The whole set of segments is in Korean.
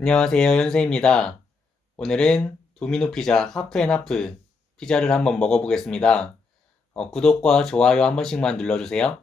안녕하세요, 현세입니다. 오늘은 도미노 피자 하프앤하프 피자를 한번 먹어보겠습니다. 어, 구독과 좋아요 한 번씩만 눌러주세요.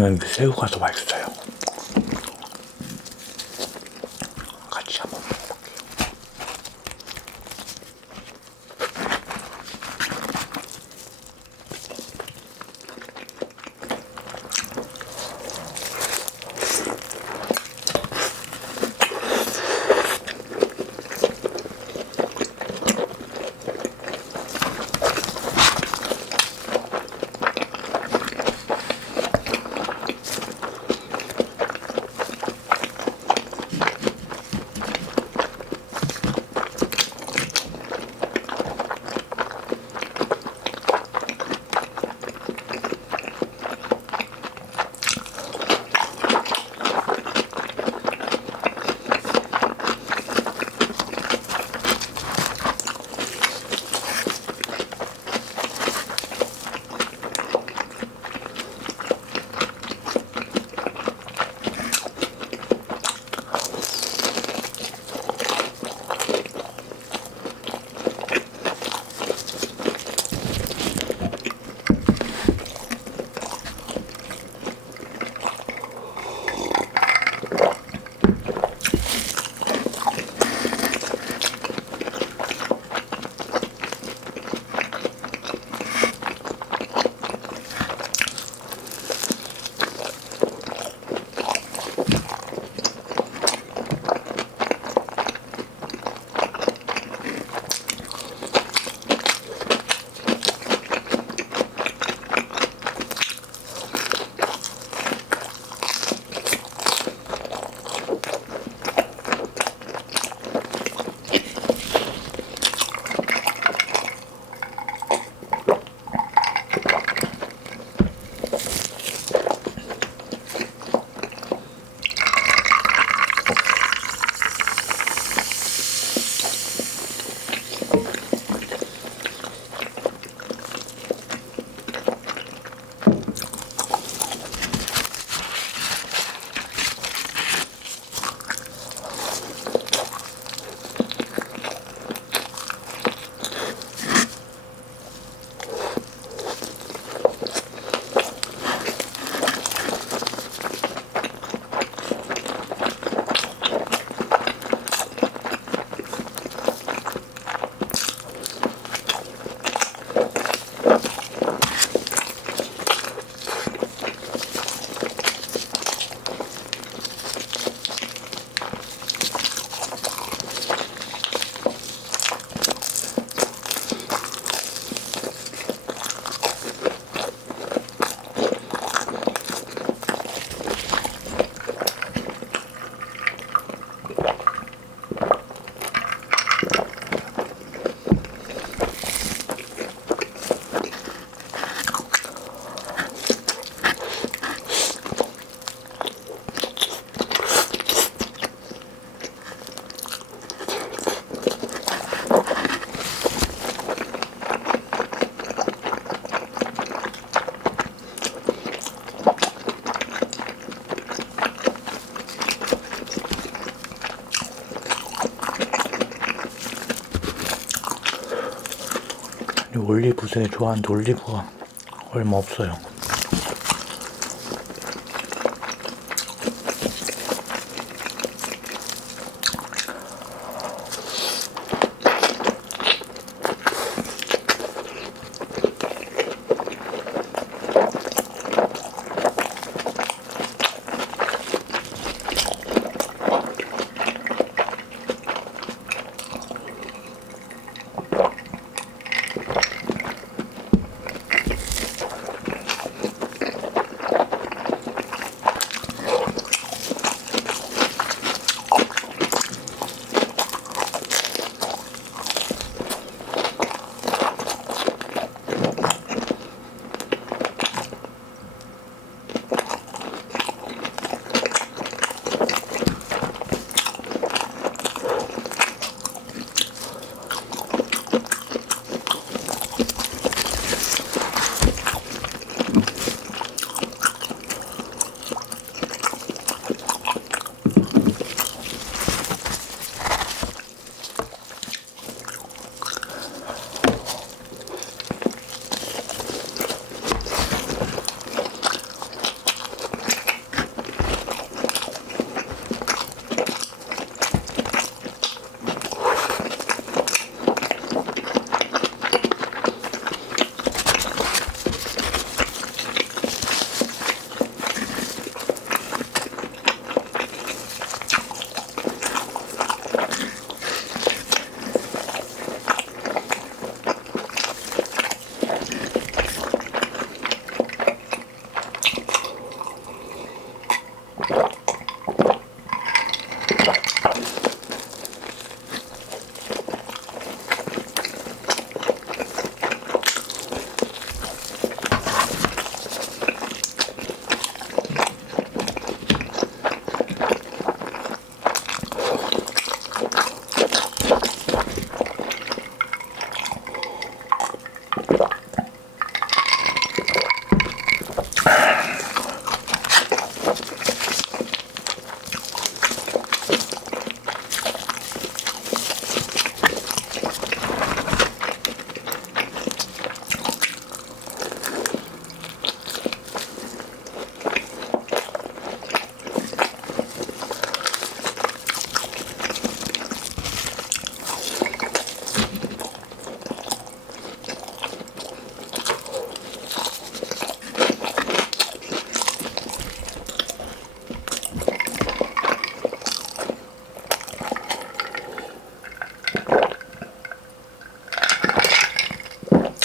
저는 그 새우가 더 맛있어요. 올리브새 좋아하는데 올리브가 얼마 없어요.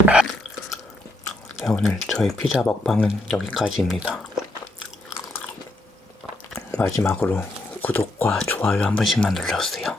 네, 오늘 저희 피자 먹방은 여기까지입니다. 마지막으로 구독과 좋아요 한 번씩만 눌러주세요.